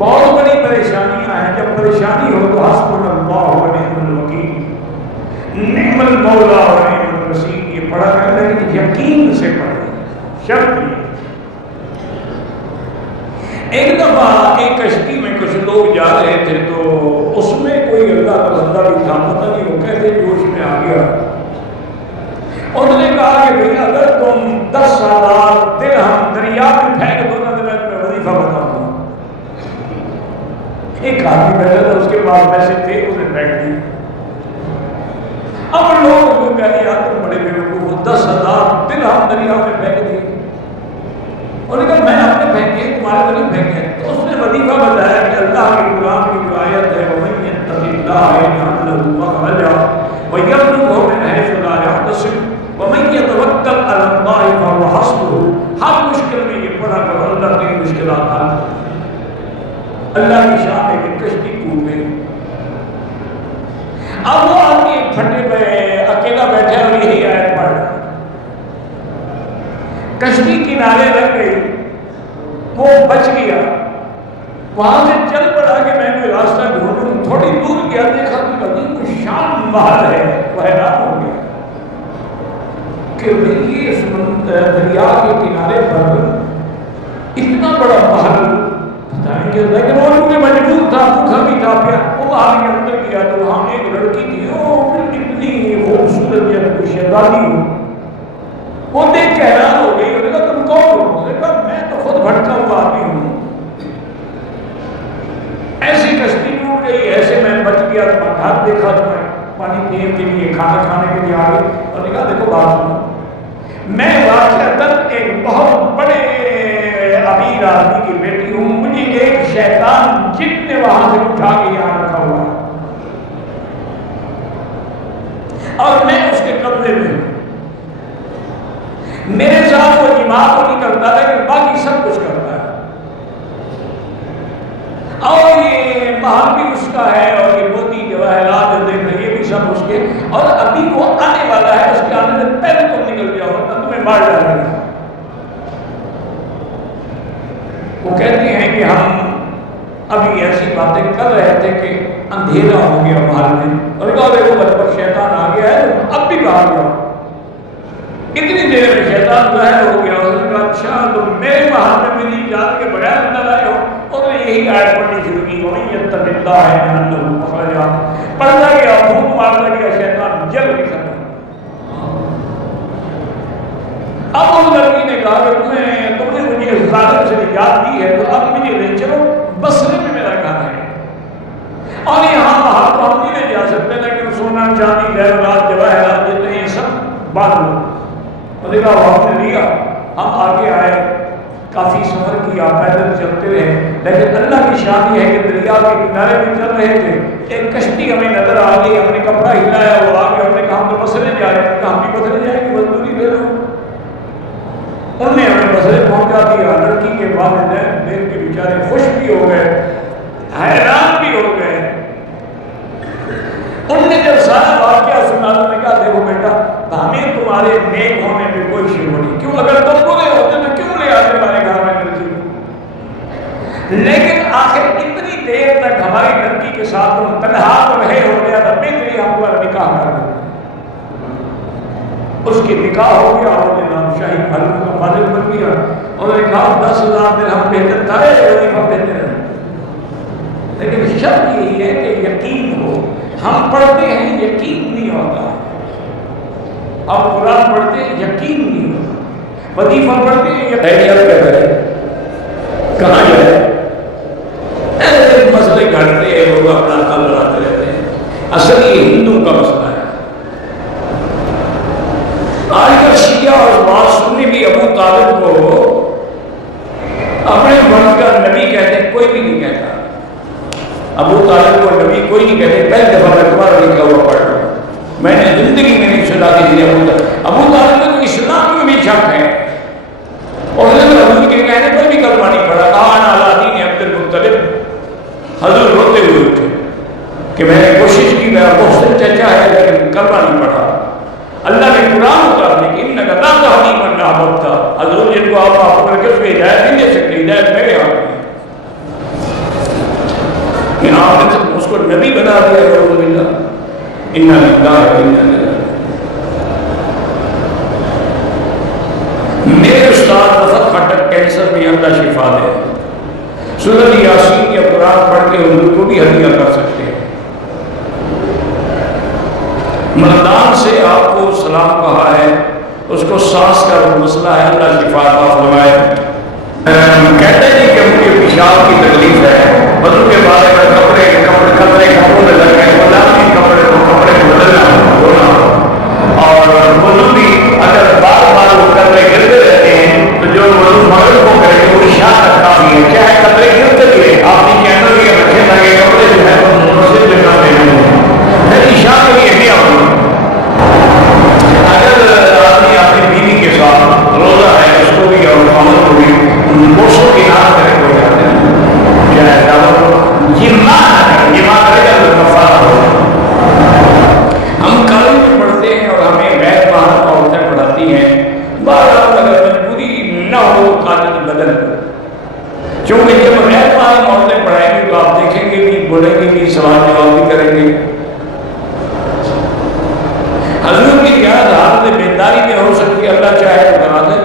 بہت بڑی پریشانیاں ہیں. جب پریشانی ہو تو حسبنا اللہ و نعم الوکیل، نعم المولا و نعم النصیر یہ پڑھا کریں، لیکن یقین سے پڑھیں. شرط یہ ایک دفعہ ایک کشتی میں کچھ لوگ جا رہے تھے تو اس میں کوئی اللہ کا بندہ بھی تھا، پتہ نہیں وہ کیسے جوش میں آ گیا. انہوں نے کہا کہ بھئی اگر تم 10,000 درہم دریا میں پھینک دو نا تو میں تمہیں وظیفہ بتاؤں گا. ایک آدمی بیٹھا تھا، اس کے پاس پیسے تھے، اس نے پھینک دی. اب لوگ کو کہتے ہیں تم بڑے بیوقوف، 10,000 درہم دریا میں پھینک دیے. انہوں نے کہا میں اپنے پھینکے، تمہارے تو نہیں پھینکے. تو اس نے وظیفہ بتایا کہ اللہ کے قرآن کی جو آیت ہے وَمَن يَتَّقِ اللَّهَ يَجْعَل لَّهُ مَخْرَجًا وَيَرْزُقْهُ مِنْ حَيْثُ لَا يَحْتَسِبُ وَمَن يَتَوَكَّلْ عَلَى اللَّهِ فَهُوَ حَسْبُهُ. ہر مشکل میں یہ پڑھا کرو اللہ کی مشکلات حل کر. اللہ کی شان ہے کہ کشتی ٹوٹ گئی. اب وہ آدمی ایک پھٹے پہ اکیلا بیٹھا اور یہی آیت پڑھ رہا. کشتی کنارے لگ گئی، وہ بچ گیا. وہاں سے چل پڑا کہ میں کوئی راستہ ڈھونڈوں. تھوڑی دور گیا، دیکھا تو عظیم الشان محل ہے. وہ حیران ہو گیا کہ یہ دریا کے کنارے پر اتنا بڑا محل بتائیں گے. لیکن وہ کیونکہ مجبور تھا، بھوکا بھی تھا، پیا وہ محل کے اندر گیا تو وہاں ایک لڑکی تھی، وہ اتنی خوبصورت یا کوئی شہزادی ہو. وہ دیکھ کے حیران ہو گئی. انہوں نے کہا تم کون ہو؟ انہوں نے کہا میں تو خود بھٹکا ہوا آدمی ہوں. ایسی کشتی ٹوٹ گئی، ایسے میں بچ گیا. گھر دیکھا تو میں پانی پینے کے لیے، کھانا کھانے کے لیے آ گئی. اور نے کہا دیکھو بات سنو، میں واقعتاً ایک بہت بڑے امیر آدمی کی بیٹی ہوں. مجھے ایک شیطان جن نے وہاں سے اٹھا کے یہاں رکھا ہوا ہے اور میں اس کے قبضے میں ہوں. میرے ساتھ وہ جماع تو نہیں کرتا لیکن باقی سب کچھ کرتا ہے. اور یہ محل بھی اس کا ہے، اور یہ موتی جواہرات جو دیکھ رہے یہ بھی سب اس کے. اور ابھی وہ آنے والا ہے، اس کے آنے سے پہلے تم نکل جاؤ ورنہ تمہیں مار ڈالے گا. وہ کہتے ہیں کہ ہم ابھی ایسی باتیں کر رہے تھے کہ اندھیرا ہو گیا محل میں. اور کہا دیکھو بچپن شیطان آ گیا ہے، اب بھی باہر جاؤ. اتنی دیر میں شیطان ظاہر ہو گیا. اس نے کہا اچھا تم میرے محل میں میری اجازت کے بغیر اندر آئے ہو. اور نے یہی آیت پڑھنی شروع کی وَمَن يَتَّقِ اللَّهَ يَجْعَل لَّهُ مَخْرَجًا. پڑھتا گیا، بھوک مارتا گیا، شیطان جل کے ختم. اب اس لڑکی نے کہا کہ تم نے مجھے اس ظالم سے نجات دی ہے تو اب مجھے لے چلو، بصرے میں میرا گھر ہے. اور یہاں باہر تو ہم نہیں لے جا سکتے لیکن سونا چاندی زیورات جواہرات جتنے ہیں سب بعد میں. اور دیکھا وہ ہم نے لیا. ہم آگے آئے، کافی سفر کیا، پیدل چلتے رہے. لیکن اللہ کی شان یہ ہے کہ دریا کے کنارے میں چل رہے تھے، ایک کشتی ہمیں نظر آ گئی. ہم نے کپڑا ہلایا، وہ آ گیا. ہم نے کہا ہم تو بصرے جا رہے ہیں. ہم بھی بصرے جائیں گے، مزدوری دے دو. انہوں نے ہمیں بصرے پہنچا دیا. لڑکی کے والدین دیکھ کے بیچارے خوش بھی ہو گئے، حیران بھی ہو گئے. انہوں نے جب سارا واقعہ سنا تو نے کہا دیکھو بیٹا ہمیں تمہارے نیک ہونے پہ کوئی شروع نہیں. کیوں؟ اگر تم برے ہوتے تو کیوں لے آتے ہمارے گھر میں لڑکی؟ لیکن آخر اتنی دیر تک ہماری لڑکی کے ساتھ تم تنہا تو رہے ہو گیا تھا، بہتری ہم پر نکاح کر دیں. اس کی نکاح ہو گیا اور نام شاہی پھل کا مالک بن گیا. اور نے کہا 10,000 درہم بہتر تھا، وظیفہ بہتر ہے. لیکن شرط یہی ہے کہ یقین ہو. ہم پڑھتے ہیں یقین نہیں ہوتا. اب قرآن پڑھتے ہیں یقین نہیں ہوتا. وظیفہ پڑھتے ہیں یقین. کہاں جائے؟ ایسے مسئلے گھڑتے ہیں، لوگ اپنا کل لڑاتے رہتے ہیں. اصل یہ ہندو کا مسئلہ ہے. آج کل شیعہ اور بات سننے بھی ابو طالب کو اپنے مرد کا نبی کہتے ہیں، کوئی بھی نہیں کہتا. ابو طالب کو نبی کوئی نہیں کہتے. پہلے دفعہ اخبار لکھا ہوا پڑھ رہا ہوں. میں نے زندگی میں نہیں سنا کہ ابو طالب کو اسلام میں بھی شک ہے. اور حضور کے کہنے پر بھی کلمہ نہیں پڑھا. کہا علی دین عبد المطلب. حضور روتے ہوئے اٹھے کہ میں نے کوشش کی، میرا محسن چچا ہے لیکن کلمہ نہیں پڑھا. اللہ نے قرآن اتارنے کی انک لا تہدی من احببت. حضور جن کو آپ کر کے اس کو ہدایت نہیں دے سکتے، ہدایت میرے ہاتھ میں. آپ نے اس کو نبی بنا دیا نعوذ باللہ، انا للہ و انا الیہ راجعون۔ میرے استاد رفعت خٹک کینسر میں اللہ شفا دے، سورۃ یاسین یا قرآن پڑھ کے حضور کو بھی ہدیہ کر سکتے ہیں۔ مردان سے آپ کو سلام کہا ہے، اس کو سانس کا مسئلہ ہے، اللہ شفا عطا فرمائے۔ کہتے ہیں کہ مجھے پیشاب کی تکلیف ہے، وضو کے بارے میں کپڑوں میں لگ گئے، کپڑے کو بدلنا دھونا، اور وضو بھی اگر بار بار وہ کپڑے گرتے رہتے ہیں تو جو وضو مغرب کو کرے وہ عشاء تک کافی ہے، چاہے کپڑے گرتے بھی رہے، آپ نے کہنا بھی رکھے تاکہ کپڑے جو ہے وہ مسجد میں نہ دینے ہوں، پھر عشاء کے لیے بھی آؤں۔ اگر آدمی اپنی بیوی کے ساتھ روزہ ہے اس کو بھی اور عمل کو بھی گوشوں کی نہ کرے کوئی جاتے ہیں، چاہے جمع نہ کرے، جمع کرے گا تو کفارہ ہوگا۔ ہم کالج میں پڑھتے ہیں اور ہمیں غیر محرم عورتیں پڑھاتی ہیں، بہرحال اگر مجبوری نہ ہو کالج بدل، چونکہ جب غیر محرم عورتیں پڑھائیں گی تو آپ دیکھیں گے بھی، بولیں گے بھی، سوال جواب بھی کریں گے۔ حضور کی یاد حالت بیداری میں ہو سکتی ہے، اللہ چاہے تو کرا دے۔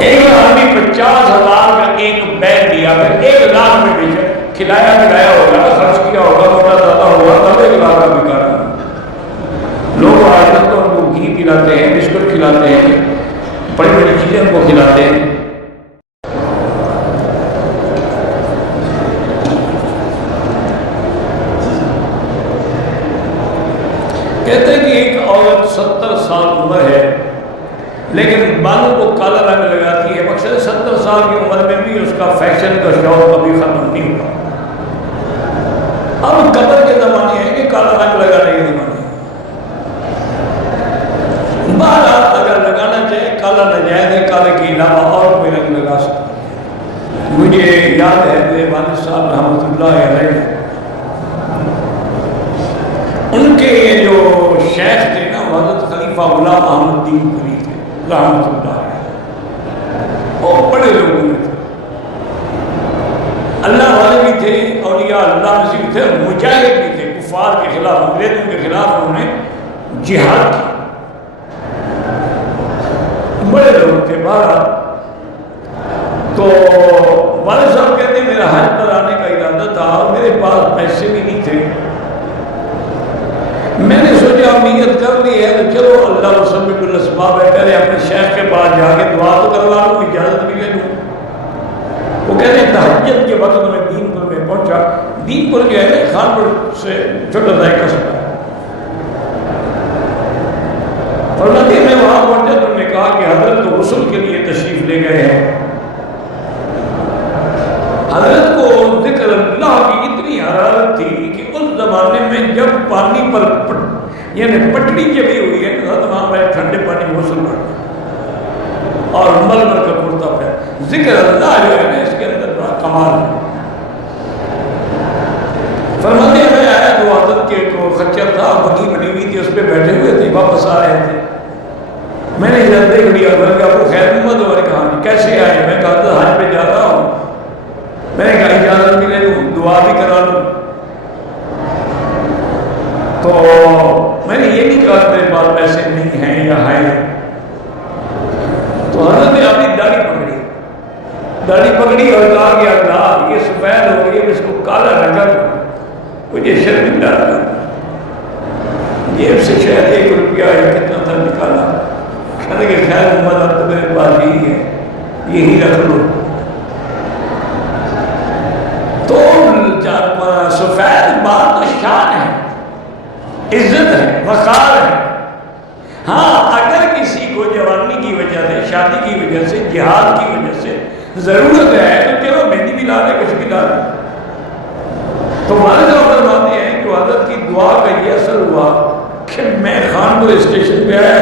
ایک آدمی 50,000 کا ایک بیگ دیا، پھر 1 لاکھ میں بیچا، کھلایا پلایا ہوگا، خرچ کیا ہوگا، موٹا زیادہ ہوگا، تب 1 لاکھ کا بکا۔ لوگ آج تک تو ان کو گھی پلاتے ہیں، بسکٹ کھلاتے ہیں، بڑی بڑی چیزیں ان کو کھلاتے ہیں۔ کہتے ہیں کہ ایک عورت 70 سال عمر ہے لیکن بالوں کو کالا رنگ لگاتی ہے، مقصد 70 سال کی عمر میں بھی اس کا فیشن کا شوق کبھی ختم نہیں ہوا۔ اب قبر کے زمانے ہیں کہ کالا رنگ لگانے کے زمانے ہیں، بہرحال اگر لگانا چاہے کالا ناجائز ہے، کالے کے علاوہ اور کوئی رنگ لگا سکتا ہے۔ مجھے یاد ہے میرے والد صاحب رحمۃ اللہ علیہ، ان کے جو شیخ تھے نا حضرت خلیفہ غلام احمد الدین پوری تھے رحمۃ اللہ علیہ، اور بڑے لوگوں میں تھے، اللہ والے بھی تھے، اولیاء اللہ میں سے بھی تھے، مجاہد بھی تھے، کفار کے خلاف، انگریزوں کے خلاف انہوں نے جہاد کی، بڑے لوگ تھے۔ بہرحال تو والد صاحب کہتے ہیں میرا حج پر آنے کا ارادہ تھا اور میرے پاس پیسے بھی نہیں تھے، میں نے سوچا نیت کر لی ہے تو چلو اللہ مسبب الاسباب ہے، پہلے اپنے شیخ کے پاس جا کے دعا تو کروا لوں، اجازت بھی لے لوں۔ وہ کہتے ہیں تہجد کے وقت میں دین پور میں پہنچا، دین پور جو ہے خانپور سے چھوٹا سا ایک قصبہ ہے، فرماتے ہیں میں وہاں پہنچا تو نے کہا کہ حضرت تو غسل کے لیے تشریف لے گئے ہیں۔ حضرت کو ذکر اللہ کی اتنی حرارت تھی کہ اس زمانے میں جب پانی پر یعنی پٹڑی جمی ہوئی ہے تو وہاں پر ٹھنڈے پانی میں غسل کرتے اور ململ کا کرتا پہ ذکر اللہ جو ہے نا اس کے اندر بڑا کمال ہے۔ فرماتے ہیں میں آیا تو حضرت کے کو خچر تھا، بگھی بنی ہوئی تھی، اس پہ بیٹھے ہوئے تھے، واپس آ رہے تھے، میں نے ادھر دیکھ لیا، میں نے کہا وہ خیر محمد اور کہا کیسے آئے؟ میں کہا تھا حج پہ جا رہا ہوں، میں نے کہا اجازت بھی لے لوں، دعا بھی کرا لوں، تو میں نے یہ نہیں کہا میرے پاس پیسے نہیں ہیں یا ہیں، تو حضرت نے اپنی داڑھی پکڑی اور کہا کہ اللہ یہ سفید ہو گئی، اس کو کالا نہ کر، مجھے شرمندہ نہ کر۔ جیب سے شاید 1 روپیہ یا کتنا تھا نکالا، کہنے کہ خیر محمد اب تو میرے پاس یہی ہے، یہی رکھ لو۔ تو سفید بات تو شان ہے، عزت ہے، وقار ہے۔ ہاں اگر کسی کو جوانی کی وجہ سے، شادی کی وجہ سے، جہاد کی وجہ سے ضرورت ہے تو چلو مہندی بھی لا لے، کچھ بھی لا لے۔ تو والد صاحب فرماتے ہیں کہ حضرت کی دعا کا یہ اثر ہوا کہ میں خانپور اسٹیشن پہ آیا،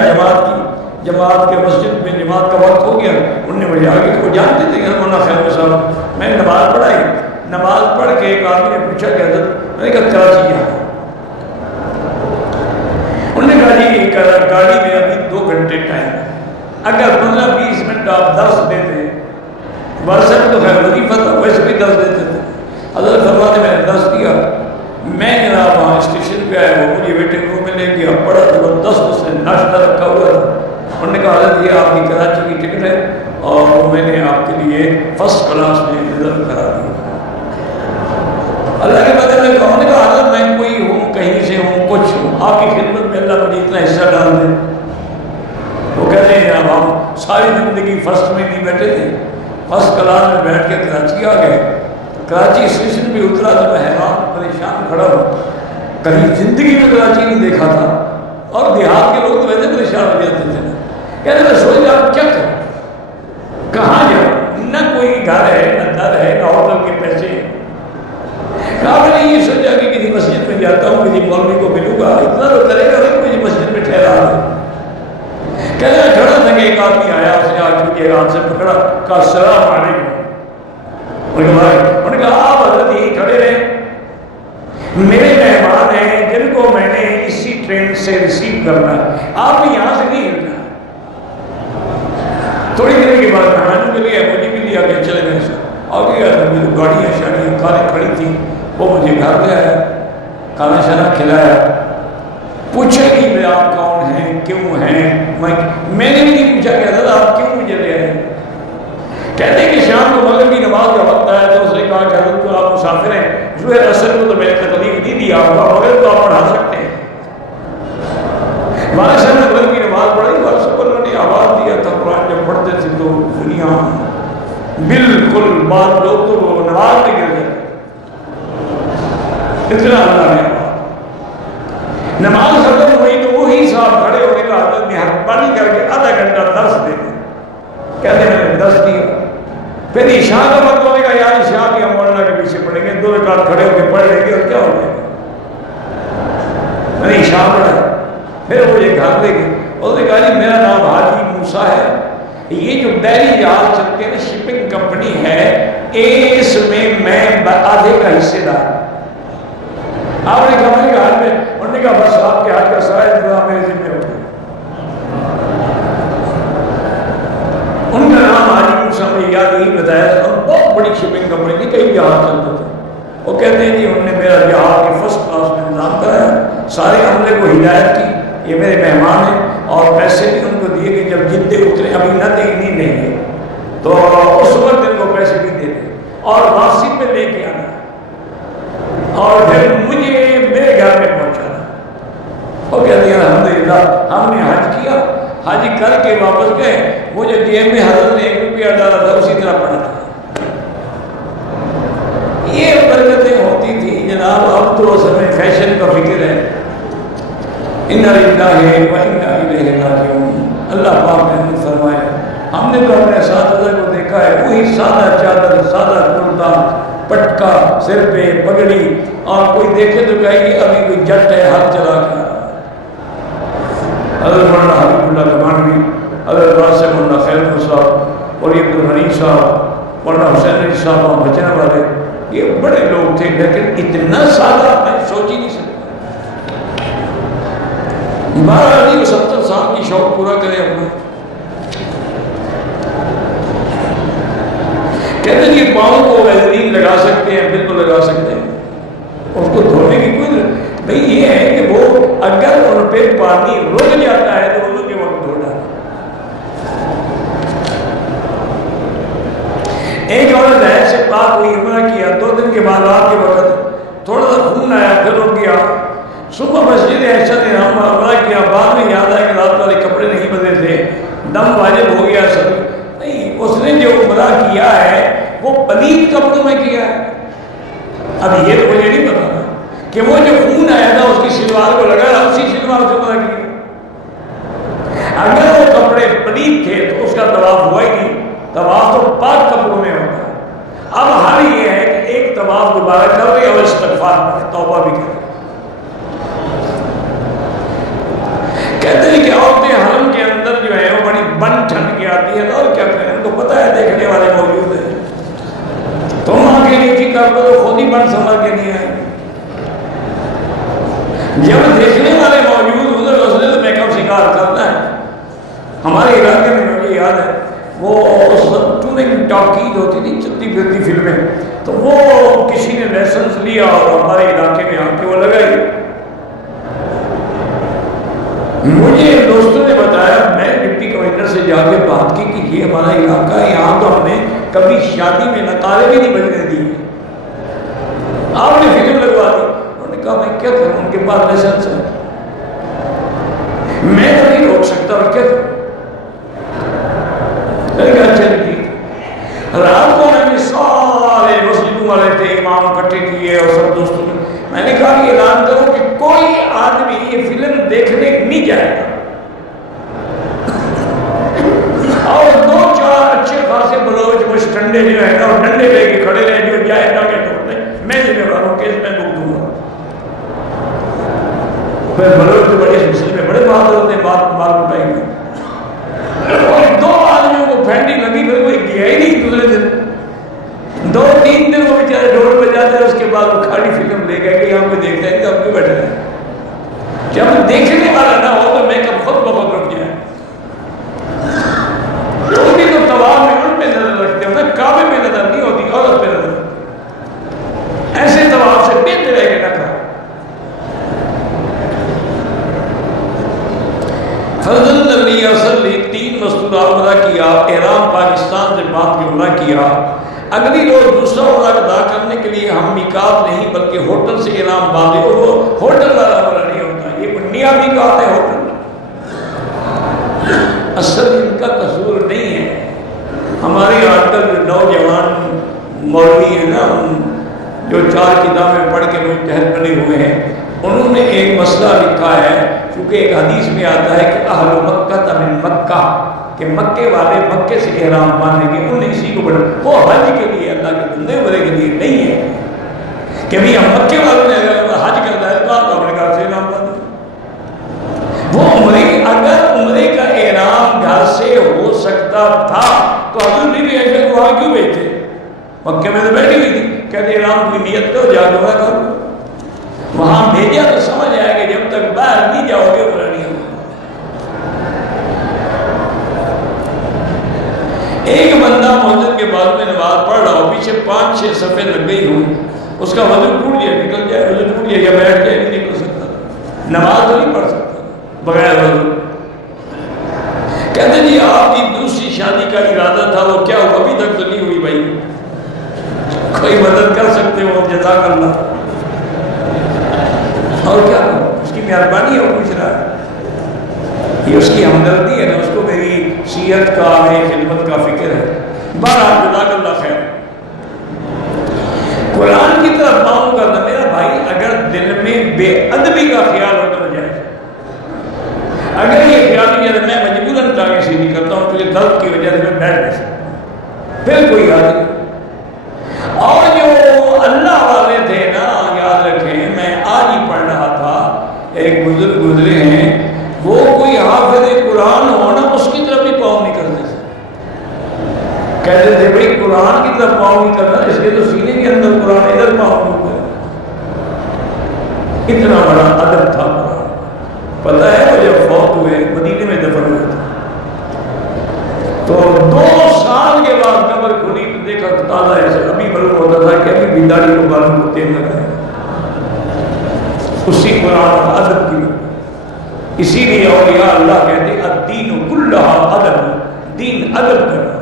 جماعت کے مسجد میں جماعت کا وقت ہو گیا، انہوں نے مجھے آگے کو جانتے تھے کہ مولانا خیر صاحب، میں نے نماز پڑھائی، نماز پڑھ کے ایک آدمی نے پوچھا کہ حضرت، میں نے کہا کراچی آیا، انہوں نے کہا جی گاڑی میں ابھی 2 گھنٹے ٹائم ہے، اگر 15-20 منٹ آپ 10 دے ناشتہ رکھا ہوا تھا. انہوں نے کہا حضرت یہ آپ کی کراچی کی ٹکٹ ہے اور میں نے آپ کے لیے فرسٹ کلاس میں ریزرو کرا دی. اللہ کے بدلے میں انہوں نے کہا حضرت میں کوئی ہوں, کہیں سے ہوں, کچھ ہوں, آپ کی خدمت میں اللہ مجھے اتنا حصہ ڈال دے. وہ کہتے ہیں اب ہم ساری زندگی فرسٹ میں نہیں بیٹھے تھے, فرسٹ کلاس میں بیٹھ کے کراچی آ گئے. کراچی اسٹیشن پہ اترا تو میں حیران پریشان کھڑا ہوں, کبھی زندگی میں کراچی نہیں دیکھا تھا, اور دیہات کے لوگ تو ویسے پریشان ہو جاتے تھے. کہتے میں سوچ آپ کیا کریں, کہاں جاؤ, نہ کوئی گھر ہے, نہ در ہے, نہ ہوٹل کے پیسے ہیں. میں نے یہ سوچا کہ کسی مسجد میں جاتا ہوں, کسی مولوی کو ملوں گا, اتنا تو کرے گا کہ مجھے مسجد میں ٹھہرا ہے. کہتے ہیں کھڑا تھا کہ ایک آدمی آیا, اس نے آج مجھے ہاتھ سے پکڑا, کہا السلام علیکم. انہوں نے کہا آپ حضرت یہی کھڑے رہے, میرے مہمان ہیں جن کو میں نے اسی ٹرین سے ریسیو کرنا ہے, آپ بھی یہاں سے نہیں ہلنا. تھوڑی دیر کے بعد مہمان مل گیا, مجھے بھی لیا کہ چلے گئے سر. اور گاڑیاں شاڑیاں کاریں کھڑی تھیں, وہ مجھے گھر لے آیا, کھانا شانا کھلایا, پوچھے کہ بھائی آپ کون ہیں, کیوں ہیں. میں نے بھی نہیں پوچھا کہ حضرت آپ کیوں مجھے لے آئے. کہتے ہیں کہ شام کو مغرب کی نماز کا وقت آیا تو اس نے کہا کہ حضرت تو آپ مسافر ہیں, ظہر اثر کو تو میں نے تکلیف نہیں دیا ہوگا, مغرب تو آپ پڑھا سکتے ہیں. ہمارے سر میں مغرب کی نماز پڑھائی, اور سب انہوں نے آواز دیا تھا قرآن جب پڑھتے تھے تو دنیا بالکل بات لوگ تو نماز میں گر گئے, اتنا اللہ نے نماز ختم ہوئی تو وہی صاحب کھڑے ہونے کا حضرت مہربانی کر کے آدھا گھنٹہ درس دے دیں. کہتے ہیں میں نے درس دیا. پھر عشاء کا وقت ہونے کا, یار عشاء کی ہم مولانا کے پیچھے پڑھیں گے, 2 رکعت کھڑے ہو کے پڑھ لیں گے اور کیا ہو جائے گا. میں نے عشاء پڑھا, پھر مجھے گھر لے گئے. اس نے کہا جی میرا نام حاجی موسیٰ ہے, یہ جو بحری جہاز چلتے ہیں نا, شپنگ کمپنی ہے, اس میں آدھے کا حصے دار. آپ نے کہا کہ حج میں, انہوں نے کہا بس آپ کے حج کا سارا انتظام میرے ذمہ ہو گیا. ان کا نام حاجی موسیٰ, مجھے یاد نہیں بتایا تھا, بہت بڑی شپنگ کمپنی تھی, کئی جہاز چلتے تھے. وہ کہتے ہیں جی انہوں نے میرا جہاز کی فرسٹ کلاس میں انتظام کرایا, سارے عملے کو ہدایت کی, یہ میرے مہمان ہیں, اور پیسے بھی ان کو دیے کہ جب جدے اترے, ابھی نہ دیکھنی نہیں ہے تو اس وقت ان کو پیسے بھی دے دیں اور واپسی پہ لے کے آنا, اور پھر مجھے میرے گھر میں پہنچانا. وہ کہتے ہیں الحمدللہ ہم نے حج کیا, حج کر کے واپس گئے, مجھے جیب میں حضرت نے 1 روپیہ ڈالا تھا, اسی طرح پڑا تھا. یہ برکتیں ہوتی تھیں جناب. اب تو اصل میں فیشن کا فکر ہے. اِنَّا لِلَّهِ وَإِنَّا إِلَيْهِ رَاجِعُونَ. اللہ پاک نے فرمایا, ہم نے تو اپنے اساتذہ کو دیکھا ہے, وہی سادہ چادر, سادہ کرتا, پٹکا سر پہ, پگڑی, اور کوئی دیکھے تو کہے کہ ابھی کوئی جٹ ہے, ہاتھ چلا کے. حضرت مولانا حبیب اللہ گمانوی, حضرت واسع مولانا خیر صاحب, اور یہ عبدالغنی صاحب, مولانا حسین علی صاحب بچنے والے, یہ بڑے لوگ تھے, لیکن اتنا سادہ میں سوچ ہی نہیں سکتا. 70 سال کی شوق پورا کرے اپنا. کہتے ہیں کہ پاؤں کو ویزلین لگا سکتے ہیں, بالکل لگا سکتے ہیں, اس کو دھونے کی کوئی نہیں. یہ ہے کہ وہ اگر ان پہ پانی رک جاتا ہے تو وضو کے وقت دھونا. ایک عورت ہے سے پاک ہوئی, عمرہ کیا, 2 دن کے بعد رات کے وقت تھوڑا سا خون آیا, پھر رک گیا. صبح مسجد ایسا نے ہم عمرہ کیا, بعد میں یاد آیا کہ رات والے کپڑے نہیں بدلے تھے, دم واجب ہو گیا. سب نہیں, اس نے جو عمرہ کیا ہے وہ پلید کپڑوں میں کیا ہے. اب یہ تو مجھے نہیں پتا کہ وہ جو خون آیا تھا اس کی شلوار کو لگا, اسی شلوار سے عمرہ کیا. اگر وہ کپڑے پلید تھے تو اس کا طواف ہوا ہی نہیں. طواف تو پاک کپڑوں میں ہوتا ہے. اب حال یہ ہے کہ ایک طواف دوبارہ کر رہے اور استغفار کرے, توبہ بھی کرے. کہتے ہیں کہ عورتیں حرم کے اندر جو ہے وہ بڑی بن ٹھن کے آتی ہیں, اور کیا کریں, ان کو پتہ ہے دیکھنے والے موجود ہیں. تم آ کے نیچی کر دو تو خود ہی بن سمجھ کے نہیں آئے. جب دیکھنے والے موجود ہوں تو اس نے تو میک اپ شکار کرنا ہے. ہمارے علاقے میں مجھے یاد ہے وہ ٹورنگ ٹاکیز ہوتی تھی, چلتی پھرتی فلمیں, تو وہ کسی نے لائسنس لیا اور ہمارے علاقے میں آ کے وہ لگائی. مجھے دوستوں لی اصل لی 3 مستورات ادا کیا، احرام پاکستان سے باندھ کے عمرہ کیا، اگلی روز دوسرا عمرہ ادا کرنے کے لیے ہم میقات نہیں بلکہ ہوٹل سے احرام باندھے، اور وہ ہوٹل والا عمرہ نہیں ہوتا، یہ بنیا میقات ہے ہوٹل، اصل ان کا قصور نہیں ہے۔ ہمارے آج کل جو نوجوان مولوی ہیں نا، جو 4 کتابیں پڑھ کے مجتہد بنے ہوئے ہیں، انہوں نے ایک مسئلہ لکھا ہے، کیونکہ ایک حدیث میں آتا ہے کہ اہل مکہ من مکہ، کہ مکے والے مکے سے احرام باندھیں گے، انہوں نے اسی کو بڑھا، وہ حج کے لیے اللہ کے بندے عمرے کے لیے نہیں ہے کہ ہم مکے والوں نے حج کرنا ہے تو آپ اپنے گھر سے احرام باندھیں۔ وہ عمرے، اگر عمرے کا احرام گھر سے ہو سکتا تھا تو حضور بھی ایسے کو وہاں کیوں بھیجتے؟ مکے میں تو بیٹھی ہوئی تھی، کہتے احرام کی نیت کرو، جا دعا کرو، وہاں بھیجا تو سمجھ آئے گا، جب تک باہر نہیں جاؤ گے عمرہ نہیں ہوگا۔ ایک بندہ مسجد کے بعد میں نماز پڑھ رہا ہو، پیچھے 5-6 صفیں لگ گئی ہوں، اس کا وضو ٹوٹ جائے، نکل جائے، وضو ٹوٹ جائے یا بیٹھ جائے، نہیں نکل سکتا، نماز تو نہیں پڑھ سکتا بغیر وضو۔ کہتے جی آپ کی دوسری شادی کا ارادہ تھا، وہ کیا ہوا؟ ابھی تک تو نہیں ہوئی بھائی، کوئی مدد کر سکتے ہو؟ جزاک اللہ۔ اور کیا اس کی مہربانی ہے، وہ پوچھ رہا ہے، یہ اس کی ہمدردی ہے نا، اس کو میری صحت کا، میری خدمت کا فکر ہے۔ بہرحال جزاک اللہ خیر۔ قرآن کی طرف پاؤں کرنا میرا بھائی، اگر دل میں بے ادبی کا خیال ہو تو نہ جائے، اگر یہ خیال نہیں ہے میں مجبوراً ٹانگیں سیدھی کرتا ہوں کیونکہ درد کی وجہ سے میں بیٹھ نہیں سکتا، پھر کوئی حال نہیں۔ اور جو اللہ والے تھے نا، یاد رکھیں، میں آج ہی پڑھ رہا تھا، ایک بزرگ گزرے ہیں، وہ کوئی حافظ قرآن ہونا اس کی طرف بھی پاؤں نہیں کرتے تھے، کہتے تھے بھائی قرآن کی طرف پاؤں نہیں کرنا، اس کے تو سینے کے اندر قرآن، ادھر پاؤں نہیں کرنا۔ اتنا بڑا ادب تھا قرآن۔ پتہ ہے وہ جب فوت ہوئے مدینے میں دفن ہوئے تھے تو 2 سال کے بعد قبر کھلی تو دیکھا تالا ایسے، ابھی معلوم ہوتا تھا کہ ابھی بھی داڑھی کو بالوں کو تیل لگا ہے، اسی قرآن ادب کی۔ اسی لیے اولیاء اللہ کہتے ہیں الدین کلھا ادب، دین ادب کرنا،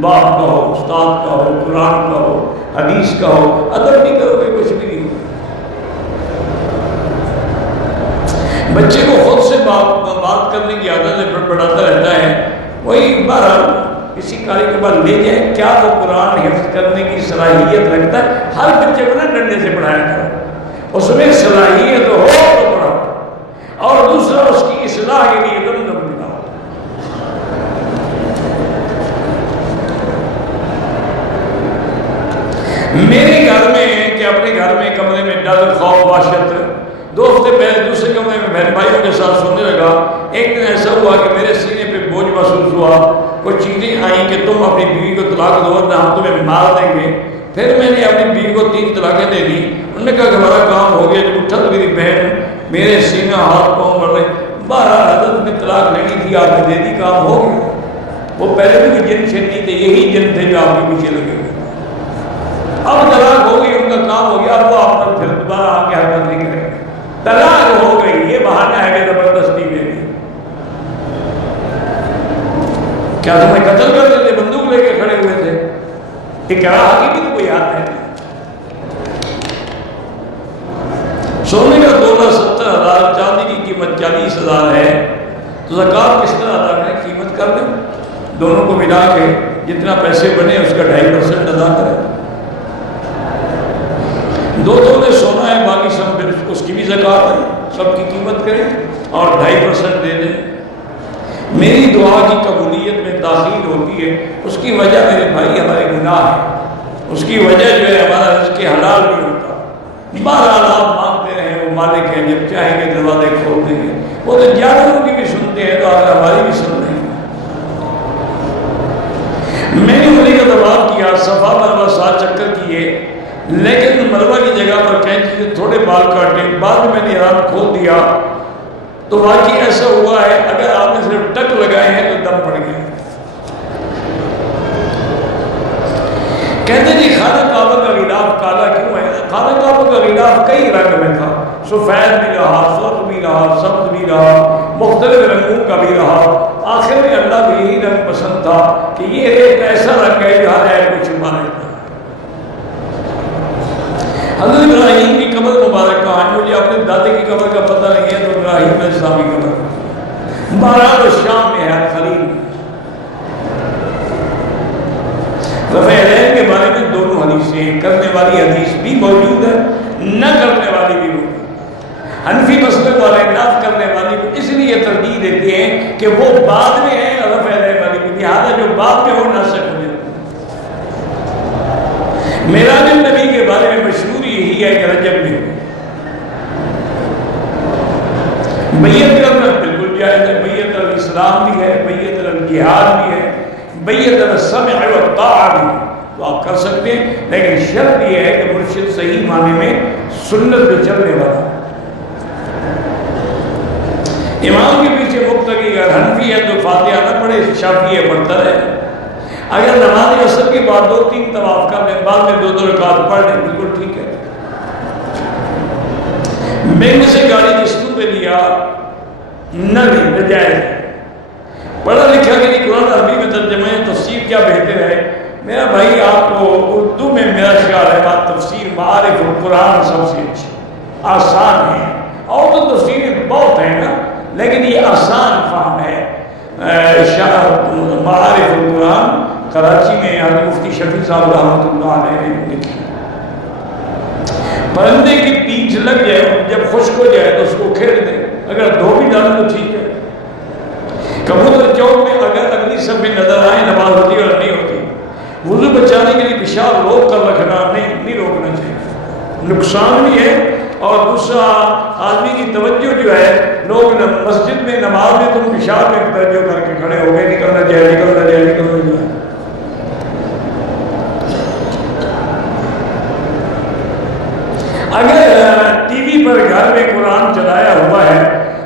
باپ کا ہو، استاد کا ہو، قرآن کا ہو، حدیث کا ہو، ادب نہیں کرو گے کچھ بھی نہیں ہوگا۔ بچے کو خود سے بات کرنے کی عادت ہے، بڑھاتا رہتا ہے، وہی بہرحال کسی قاری کے بعد لے جائیں، کیا وہ قرآن حفظ کرنے کی صلاحیت رکھتا ہے؟ ہر بچے کو نا ڈنڈے سے پڑھایا کرو، اس میں صلاحیت ہو تو پڑھاؤ، اور دوسرا اس کی اصلاح کے لیے دم دلاؤ۔ میرے گھر میں کہ اپنے گھر میں کمرے میں ڈر، خوف، وحشت، 2 ہفتے پہلے دوسرے کمرے میں بہن بھائیوں کے ساتھ سونے لگا، ایک دن ایسا ہوا کہ میرے سینے پہ بوجھ محسوس ہوا، کچھ چیزیں آئیں کہ تم اپنی بیوی کو طلاق دو ورنہ ہم تمہیں مار دیں گے۔ پھر میں نے اپنی بیوی کو 3 طلاقیں دے دی، انہوں نے کہا کہ ہمارا کام ہو گیا، جو اٹھا تو میری بہن میرے سینہ ہاتھ پاؤں مر رہے، بہرحال حضرت نے طلاق لینی تھی، آپ نے دے دی، کام ہو گیا۔ وہ پہلے بھی کوئی جن شن نہیں تھے، یہی جن تھے جو آپ کے پیچھے لگے ہوئے، اب طلاق ہو گئی، ان کا کام ہو گیا، اب وہ آپ پر پھر دوبارہ آ کے حرکت نہیں کریں گے، طلاق ہو گئی، یہ بہانہ ہے کہ زبردستی میں بھی۔ کیا تمہیں قتل کر دیتے؟ بندوق لے کے کھڑے ہوئے تھے، اقرار کی بھی کوئی یاد ہے؟ سونے کا تولہ 70,000، چاندی کی قیمت 40,000 ہے، تو زکوٰۃ کس طرح ادا کریں؟ قیمت کر دیں، دونوں کو ملا کے جتنا پیسے بنے اس کا 2.5% ادا کریں۔ 2 تولے سونا ہے، باقی سب پھر اس کی بھی زکوٰۃ ہے، سب کی قیمت کریں اور 2.5% دے دیں۔ میری دعا کی قبولیت میں تاخیر ہوتی ہے، اس کی وجہ میرے بھائی ہمارے گناہ ہے، اس کی وجہ جو ہے ہمارا رزق حلال نہیں ہوتا۔ بہرحال آپ مانگتے رہیں، وہ مالک ہیں، جب چاہیں گے دروازے کھول دیں گے، وہ تو جانوروں کی بھی سنتے ہیں تو آگے ہماری بھی سن رہے ہیں۔ میں نے عمرے کا طواف کیا، صفا مروا 7 چکر کیے، لیکن مروا کی جگہ پر کینچی سے تھوڑے بال کاٹے، بعد میں نے احرام کھول دیا تو واقعی ایسا ہوا ہے اگر آپ نے صرف ٹک لگائے ہیں تو دم پڑ گیا۔ کہتے جی خانہ کعبہ کا غلاف کالا کیوں ہے؟ خانہ کعبہ کا غلاف کئی رنگ میں تھا، سفید بھی رہا، سرخ بھی رہا، سبز بھی رہا، مختلف مختلف رنگوں کا بھی رہا. آخر میں اللہ کو یہی رنگ پسند تھا کہ یہ ایک ایسا رنگ ہے جو ہر عیب کو چھپا لیتا ہے. حضرت ابراہیم کی قبر مبارک کہاں ہے؟ مجھے اپنے دادے کی قبر کا پتہ نہیں ہے، تو ابراہیم علیہ السلام کی قبر بہرحال شام میں ہے خلیل. رفع یدین کے بارے میں دونوں حدیثیں ہیں، کرنے والی حدیث بھی موجود ہے، نہ کرنے والی بھی موجود ہے. حنفی مسلک والے نف کرنے والی کو اس لیے ترجیح دیتے ہیں کہ وہ بعد میں ہے رفع یدین والی کو، لہٰذا جو بعد میں ہو نہ سکتے. معراج النبی کے بارے میں مشہور یہی ہے کہ رجب میں بیعت کرنا بالکل جائز ہے. بیعت الاسلام بھی ہے، بیعت الجہاد بھی ہے، بیعت السمع والطاعہ بھی ہے، تو آپ کر سکتے ہیں. لیکن شرط یہ ہے کہ مرشد صحیح معنی میں سنت پہ چلنے والا. امام کے پیچھے مقتدی اگر حنفی ہے تو فاتحہ نہ پڑھے، شافعی ہے پڑھتا رہے. اگر نماز عصر کے بعد 2-3 طواف کر لیں، بعد میں 2 رکعت پڑھ لیں، بالکل ٹھیک ہے. بینک سے گاڑی قسطوں پہ لیا نہ لیں، ناجائز ہے. پڑھا لکھا کہ نہیں قرآن عربی میں ترجمہ ہے، تفسیر کیا بہتر ہے. میرا بھائی آپ کو اردو میں میرا خیال ہے بات تفسیر معارف القرآن سب سے اچھی آسان ہے. اور تو تفسیریں بہت ہیں نا، لیکن یہ آسان فہم ہے. معارف القرآن کراچی میں حضرت مفتی شفیع صاحب رحمۃ اللہ علیہ نے لکھی. پرندے کی پیٹھ لگ جائے، جب خشک ہو جائے تو اس کو کھیل دیں، اگر دھو بھی ڈالیں تو ٹھیک ہے. کبوتر چوک میں اگر اگلی سب میں نظر آئے نماز ہوتی اور نہیں ہوتی، وضو بچانے کے لیے پیشاب روک کر رکھنا نہیں روکنا چاہیے، نقصان بھی ہے. اور دوسرا آدمی کی توجہ جو ہے، لوگ مسجد میں نماز میں تم پیشاب میں توجہ کر کے کھڑے ہو گئے، نکلنا جائے نکلنا جائے نکلنا جائے. اگر ٹی وی پر گھر میں قرآن چلایا ہوا ہے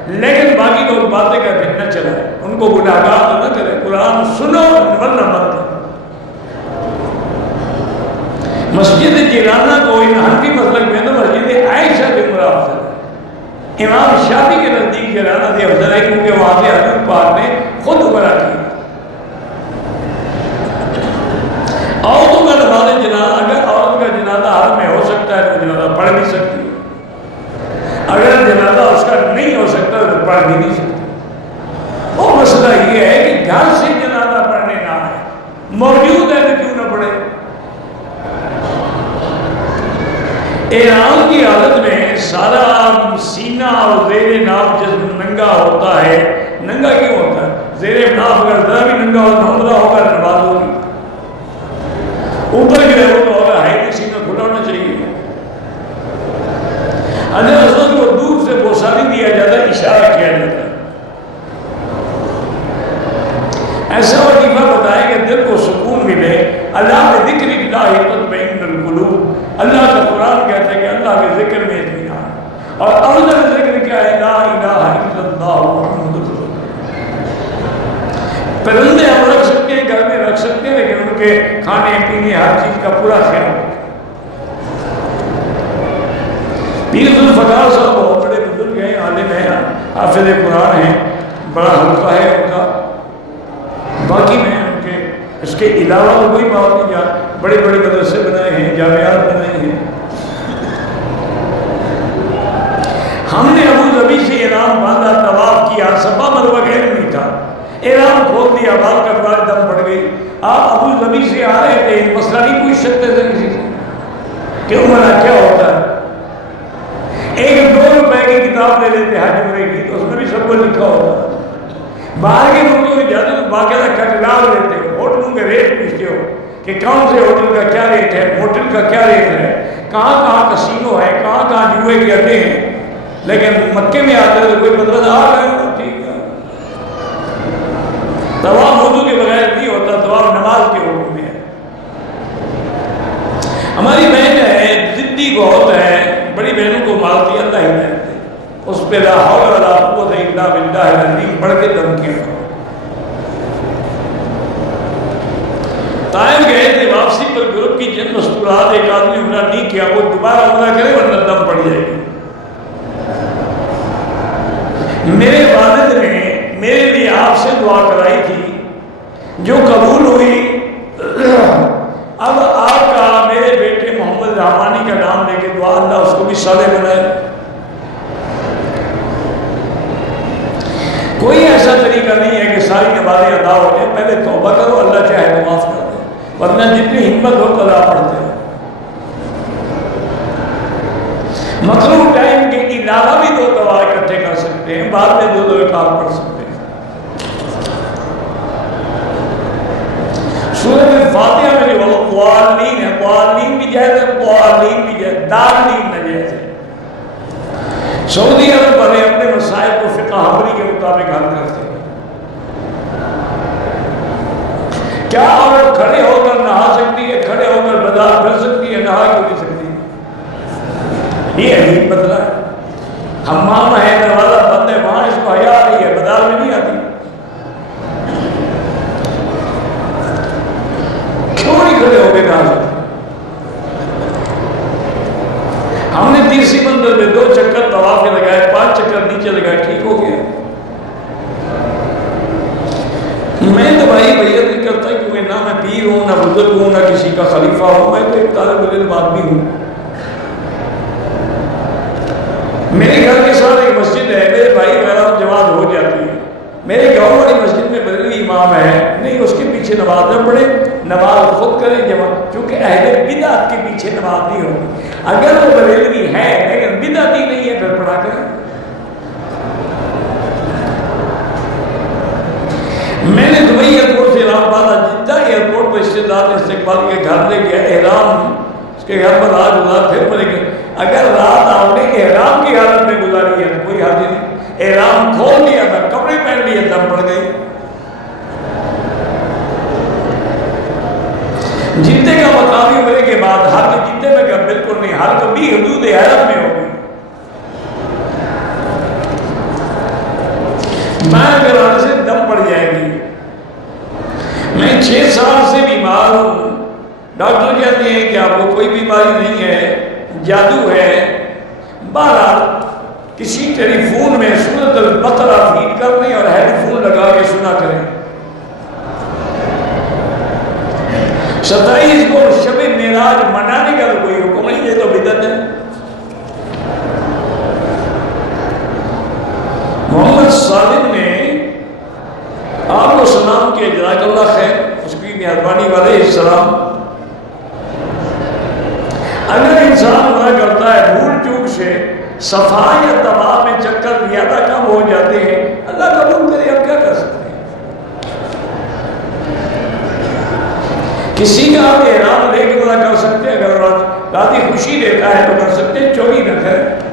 لیکن باقی لوگ باتیں کرتے ہیں، نہ چلائے، ان کو گناہگار تو نہ کرے. قرآن سنو ورنہ مت کرو. مسجد جیرانہ کو ان حنفی مسلک میں تو مسجد عائشہ کے مراد ہے. امام شافعی کے نزدیک جیرانہ سے افضل ہے، کیونکہ وہاں سے حضور پاک نے خود عمرہ کیا. عورتوں کا نماز جنازہ، اگر عورت کا جنازہ حرم میں ہو سکتا ہے تو جنازہ پڑھ بھی سکتی ہے. اگر جنازہ اس کا نہیں ہو سکتا تو پڑھ بھی نہیں سکتی. وہ مسئلہ یہ ہے کہ گھر سے جنازہ پڑھنے نہ آئے، موجود ہے تو کیوں نہ پڑھے. احرام کی حالت میں سارا سینہ اور زیر ناف جسم ننگا ہوتا ہے. ننگا کیوں ہوتا ہے؟ زیر ناف اگر ذرا بھی ننگا ہو نمرہ ہوگا نماز ہوگی. اوپر کی رہو تو ہوگا ہائی سینہ کھلا ہونا چاہیے. حضرت حضرت کو دور سے بوسہ نہیں دیا جاتا، اشارہ کیا جاتا ہے. ایسا وظیفہ بتائے کہ دل کو سکون ملے. اللہ کے ذکر اللہ تطمئن القلوب. اللہ کا قرآن کہتا ہے کہ اللہ کے ذکر میں اطمینان. اور افضل ذکر کیا ہے؟ لا الہ الا اللہ محمد رسول اللہ. پرندے ہم رکھ سکتے ہیں، گھر میں رکھ سکتے ہیں، لیکن ان کے کھانے پینے ہر چیز کا پورا خیال رکھیں. پیر ذوالفقار صاحب بہت بڑے بزرگ ہیں، عالم ہیں، حافظ قرآن ہیں، بڑا حلقہ ہے ان کا. باقی میں ان کے اس کے علاوہ کوئی بات نہیں. جہاں بڑے بڑے مدرسے بنائے ہیں، جامعات بنائے ہیں. ہم نے ابو ظبی سے احرام باندھا، طواف کیا، صفا مروہ غیر نہیں تھا، احرام کھول دیا، بال کٹوا دم پڑ گئی. آپ ابو ظبی سے آ رہے تھے، مسئلہ نہیں پوچھ سکتے تھے کسی سے کہ عمرہ کیا ہوتا ہے. 1-2 روپے کی کتاب لے لیتے حج عمرے کی، تو اس میں بھی سب کو لکھا ہوتا. باہر کے ملکوں میں جاتے تو باقاعدہ کیٹلاگ لیتے ہو، ہوٹلوں کے ریٹ پوچھتے ہو کہ کون سے ہوٹل کا کیا ریٹ ہے، ہوٹل کا کیا ریٹ ہے، کہاں کہاں کسینو ہے، کہاں کہاں جوئے کے اڈے ہیں. لیکن مکے میں آتے تو کوئی مطلب آ رہے ہو ٹھیک ہے. طواف وضو کے بغیر نہیں ہوتا، طواف نماز کے حکم میں ہے. ہماری بہن ہے ضدی بہت ہے، بڑی بہنوں کو مارتی اللہ ہی رہتے، اس پہ لا حول ولا قوت الا باللہ العظیم پڑھ کے دھمکیاں. طائف گئے تھے، واپسی پر گروپ کی جن مستورات، ایک آدمی عمرہ نہیں کیا، وہ دوبارہ عمرہ کرے ورنہ دم پڑ جائے گی. میرے والد نے دعا کرائی تھی جو قبول ہوئی. اب آپ کا میرے بیٹے محمد رحمانی کا نام لے کے دعا اللہ اس کو بھی صالح بنائے. کوئی ایسا طریقہ نہیں ہے کہ ساری نمازیں ادا ہو جائیں. پہلے توبہ کرو, اللہ چاہے تو معاف کر دے, ورنہ جتنی ہمت ہو قضا پڑھتے ہیں. مطلوب ٹائم کے علاوہ بھی 2 دعا اکٹھے کر سکتے ہیں, بعد میں 2 رکعت پڑھ سکتے ہیں. سورۃ فاتحہ میں جو ضالین ہے, ضالین بھی جائز ہے, ضالین بھی جائز, دالین ناجائز ہے. سعودی عرب والے اپنے مسائل کو فقہ حنبلی کے مطابق حل کرتے ہیں. کیا عورت کھڑے ہو کر نہا سکتی ہے, کھڑے ہو کر بازار پھر سکتی ہے, نہا کیوں نہیں سکتی؟ یہ عجیب بدلا ہے. حمام ہے, دروازہ بند ہے, وہاں اس کو حیا آ رہی ہے, بازار میں نہیں آتی. کیوں نہیں کھڑے ہو کے نہا سکتے؟ ہم نے تیسری منزل میں 2 چکر طواف لگائے, 5 چکر نیچے لگائے, ٹھیک ہو گیا. میں تو بھائی بیعت نہیں کرتا کیونکہ نہ میں پیر ہوں, نہ بزرگ ہوں, نہ کسی کا خلیفہ ہوں. میں تو ایک طالب علم آدمی ہوں. میرے گھر کے ساتھ ایک مسجد ہے, میرے بھائی بہنوں جماعت ہو جاتی ہے. میرے گاؤں والی مسجد میں بریلوی امام ہے, نہیں اس کے پیچھے نماز نہ پڑھے, نماز خود کریں جماعت, کیونکہ اہل بدعت کے پیچھے نماز نہیں ہوگی. اگر وہ بریلوی ہے لیکن بدعتی نہیں ہے پھر پڑھا کریں. میں نے دبئی ایئرپورٹ سے اسلام آباد جدہ ایئرپورٹ پر رشتے دار استقبال کے گھر لے گیا, احرام اس کے گھر پر رات گزار, پھر پڑے گئے. اگر رات آپ نے احرام کی حالت میں گزاری ہے تو کوئی حاضر نہیں. احرام کھول لیا تھا, کپڑے پہن لیے, دم پڑ گئے. جدے کا مقامی ہونے کے بعد حج جدے میں کیا بالکل نہیں, حج کبھی حدود حرم میں ہوگی. میں کرانے سے دم پڑ جائے گی. میں 6 سال سے بیمار ہوں, ڈاکٹر کہتے ہیں کہ آپ کو کوئی بیماری نہیں ہے, جادو ہے. بہرحال کسی ٹیلی فون میں سورۃ البقرہ فیڈ کرنے اور ہیڈ فون لگا کے سنا کریں. 27 کو شب معراج منانے کا تو کوئی حکم نہیں, یہ تو بدعت ہے. محمد صادق نے آپ کو سلام کیا, جزاک اللہ خیر, اس کی مہربانی والے السلام. اگر انسان ہوا کرتا ہے بھول چوک سے, صفائی یا طواف میں چکر زیادہ کم ہو جاتے ہیں, اللہ قبول کرے, اب کیا کر سکتے ہیں. کسی کا آپ احرام لے کے بڑا کر سکتے ہیں, اگر راتی خوشی دیتا ہے تو کر سکتے ہیں, چوری نہ کریں.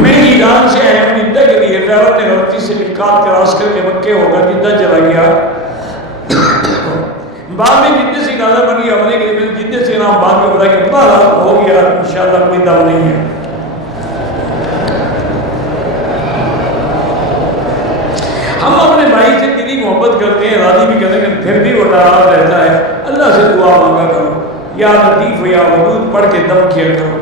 میں ایران سے آیا ہوں جدہ کے لیے, ڈرائیور نے غلطی سے میقات کراس کر کے مکے ہو کر جدہ چلا گیا. بعد میں جدے سے ارادہ بن گیا ہونے کے لیے, جدے سے نام بعد میں بولا کہ بارہ ہو گیا, انشاءاللہ کوئی دم نہیں ہے. ہم اپنے بھائی سے دلی محبت کرتے ہیں, راضی بھی کرتے ہیں, پھر بھی وہ ناراض رہتا ہے. اللہ سے دعا مانگا کرو, یا لطیف یا ودود پڑھ کے دم کیا کرو.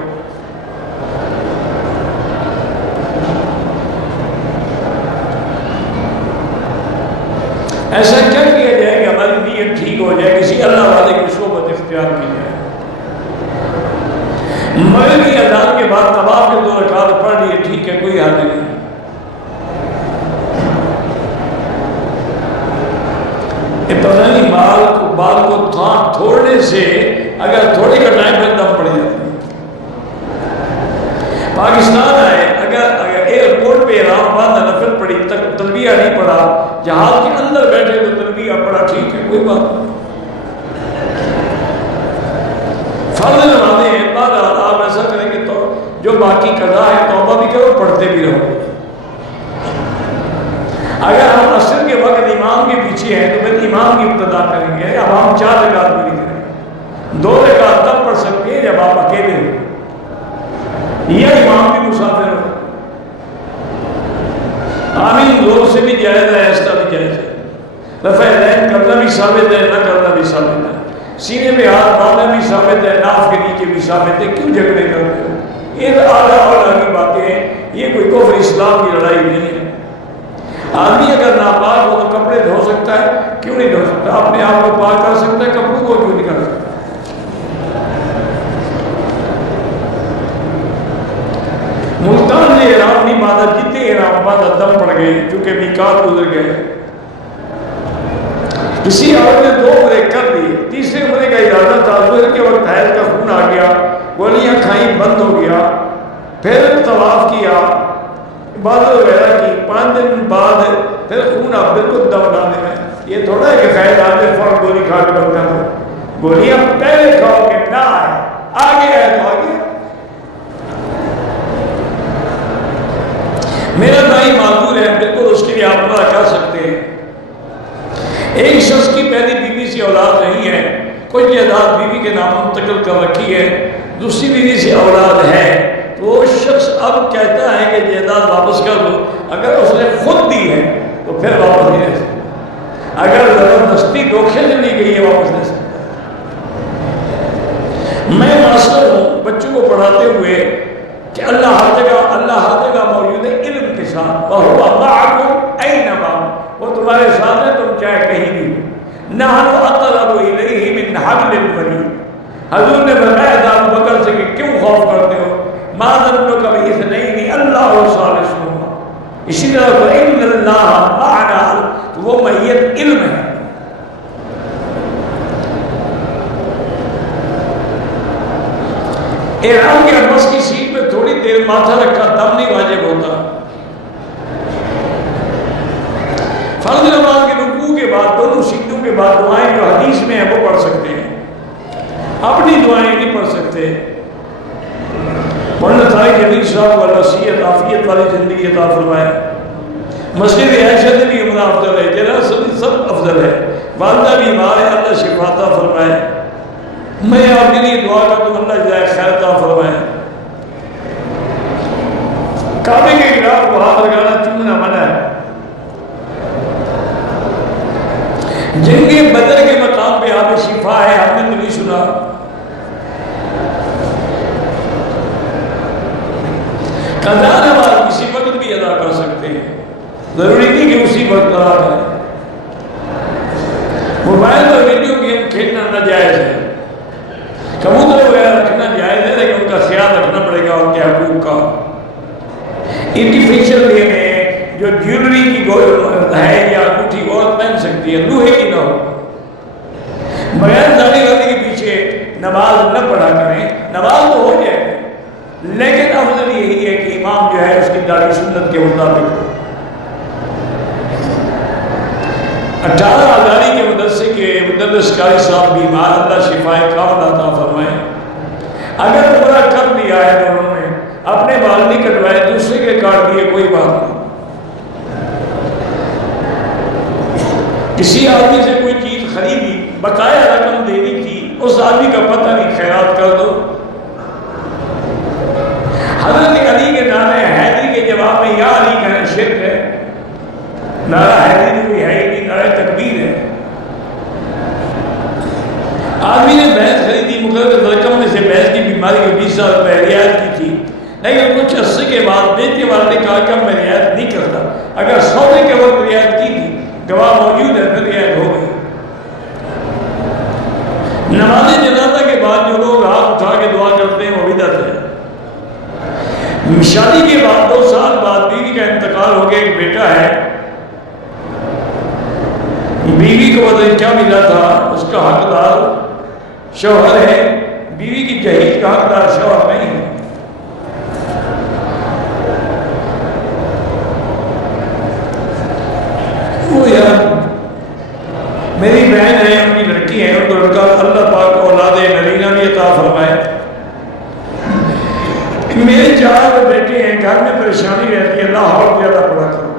ایسا کیا کیا جائے کہ ہماری نیت ٹھیک ہو جائے, کسی اللہ والے کی صحبت اختیار کی جائے. مغرب کی اذان کے بعد طواف کے 2 رکعت پڑھ لیے, ٹھیک ہے, کوئی حاضر نہیں. پتہ نہیں بال کو تھوڑنے سے اگر تھوڑے کا ٹائم پھر دم پڑ جاتی ہے. پاکستان آئے, اگر ایئرپورٹ پہ احرام باندھا, نفل پڑھی, تلبیہ نہیں پڑھا, جہاز کے اندر بیٹھے تو تلبیہ پڑھا, ٹھیک ہے, کوئی بات نہیں. فرض نمازیں ہیں, بہرحال آپ ایسا کریں گے تو جو باقی قضا ہے توبہ بھی کرو, پڑھتے بھی رہو. اگر ہم عصر کے وقت امام کے پیچھے ہیں تو پھر امام کی ابتدا کریں گے. اب ہم 4 رکعت بھی نہیں کریں, 2 رکعت تب پڑھ سکتے ہیں جب آپ اکیلے ہو یا امام بھی مسافر ہو. آمین زور سے بھی جائز ہے, ایسا بھی جائز ہے. رفع یدین کرنا بھی ثابت ہے, نہ کرنا بھی ثابت ہے. سینے پہ ہاتھ باندھنا بھی ثابت ہے, ناف کے نیچے بھی ثابت ہے. کیوں جھگڑے کرتے ہو؟ یہ اعلیٰ اور آگے باتیں ہیں, یہ کوئی کفر اسلام کی لڑائی نہیں ہے. آدمی اگر ناپاک ہو تو کپڑے دھو سکتا ہے؟ کیوں نہیں دھو سکتا؟ اپنے آپ کو پاک کر سکتا ہے، کپڑوں کو کیوں نہیں کر سکتا؟ ملتان نے احرام نہیں باندھا، جتنے احرام باندھا دم پڑ گئے چونکہ میقات گزر گئے۔ کسی عورت نے 2 عمرے کر لی، تیسرے عمرے کا ارادہ تھا، ظہر کے وقت حیض کا خون آ گیا، گولیاں کھائیں، بند ہو گیا، پھر طواف کیا، عبادت وغیرہ کی، 5 دن بعد پھر خون آپ بالکل دم ڈالنے میں، یہ تھوڑا ہے کہ حیض آ جائے فوراً گولی کھا کے بند کر دو، گولیاں پہلے کھاؤ کہ نہ آئے، آگے آئے تو آگے۔ میرا بھائی معذور ہے، بالکل اس کے لیے آپ بڑا کر سکتے ہیں۔ ایک شخص کی پہلی بیوی سے اولاد نہیں ہے، کوئی جائیداد بیوی کے نام منتقل کر رکھی ہے، دوسری بیوی سے اولاد ہے، تو وہ شخص اب کہتا ہے کہ جائیداد واپس کر دو۔ اگر اس نے خود دی ہے تو پھر واپس نہیں لے سکتا، اگر زبردستی دھوکے سے لی گئی ہے واپس لے سکتا۔ میں ماسٹر ہوں، بچوں کو پڑھاتے ہوئے کہ اللہ ہر جگہ موجود ہے علم کے ساتھ، وَهُوَ مَعَكُمْ أَيْنَمَا، وہ تمہارے ساتھ ہے تم چاہے کہیں بھی۔ نَحْنُ أَقْرَبُ إِلَيْهِ مِنْ حَبْلِ الْوَرِيدِ، حضور نے فرمایا تھا ابو بکر سے کہ کیوں خوف کرتے ہو، مَا ظَنُّكَ بِاثْنَيْنِ اللَّهُ ثَالِثُهُمَا، اسی طرح فَإِنَّ اللَّهَ مَعَنَا، تو وہ معیت علم ہے۔ احرام کے عربس کی سیٹ پہ تھوڑی دیر ماتھا رکھا دم نہیں واجب ہوتا۔ فرض نماز کے رکوع کے بعد دونوں سجدوں کے بعد دعائیں جو حدیث میں ہیں وہ پڑھ سکتے ہیں، اپنی دعائیں نہیں پڑھ سکتے۔ مولانا طارق جمیل صاحب والا صحت عافیت والی زندگی عطا فرمائے۔ مسجد عائشہ سے بھی عمرہ افضل ہے، جنرل سب افضل ہے، والدہ بیمار ہے، اللہ شفا عطا فرمائے۔ میں آپ کے لیے دعا کرتا ہوں اللہ جزائے خیر عطا فرمائے۔ کعبے کے خلاف کو ہاتھ لگانا چومنا منع ہے۔ جنگ بدر کے مقام پہ آپ شفا ہے، ہم نے تو نہیں سنا۔ قضا نماز کسی وقت بھی ادا کر سکتے ہیں، ضروری نہیں کہ اسی وقت ادا کریں۔ موبائل پر ویڈیو گیم کھیلنا ناجائز ہے، کبوتر وغیرہ رکھنا جائز ہے، لیکن ان کا خیال رکھنا پڑے گا ان کے حقوق کا۔ آرٹیفیشل وے میں جو جیولری کی ہے یا انگوٹھی عورت پہن سکتی ہے، لوہے کی نہ ہو۔ بغیر داڑھی والے کے پیچھے نماز نہ پڑھا کریں، نماز تو ہو جائے لیکن افضل یہی ہے کہ امام جو ہے اس کی داڑھی سنت کے مطابق ہو۔ 18 ہزاری کے مدرسے کے مدرس قاری صاحب بیمار، اللہ شفائے کاملہ عطا فرمائے۔ اگر عمرہ کر لیا ہے تو انہوں نے اپنے بال نہیں کٹوائے، دوسرے کے کاٹ دیے، کوئی بات نہیں۔ کسی آدمی سے کوئی چیز خریدی، بقایا رقم دینی تھی، اس آدمی کا پتہ نہیں، خیرات کر دو۔ حضرت علی کے نعرہ حیدری کے جواب میں یا علی کہنا شرک ہے، نعرہ حیدری بھی ہے ہی نہیں، نعرہ تکبیر ہے۔ آدمی نے بھینس خریدی، مقرر رقم میں سے بھینس کی بیماری کو 20 سال پہلے رعایت کی تھی، لیکن کچھ عرصے کے بعد بیچنے والے نے کہا کہ میں رعایت نہیں کرتا۔ اگر سودے کے وقت رعایت کی تھی، گواہ موجود ہے، پھر رعایت ہو گئی۔ نماز جنازہ کے بعد جو لوگ ہاتھ اٹھا کے دعا کرتے ہیں وہ بدعت ہے۔ شادی کے بعد 2 سال بعد بیوی کا انتقال ہو گیا، ایک بیٹا ہے، بیوی کو پتہ کیا ملا تھا، اس کا حقدار شوہر ہے، بیوی کی جہیز کا حقدار شوہر نہیں ہے۔ وہ یار میری بہن ہے، ان کی لڑکی ہے، ان کو لڑکا اللہ پاک کو اولاد نرینہ بھی عطا فرمائے۔ میرے 4 بیٹے ہیں، گھر میں پریشانی رہتی ہے، اللہ اور زیادہ پڑھا کرو۔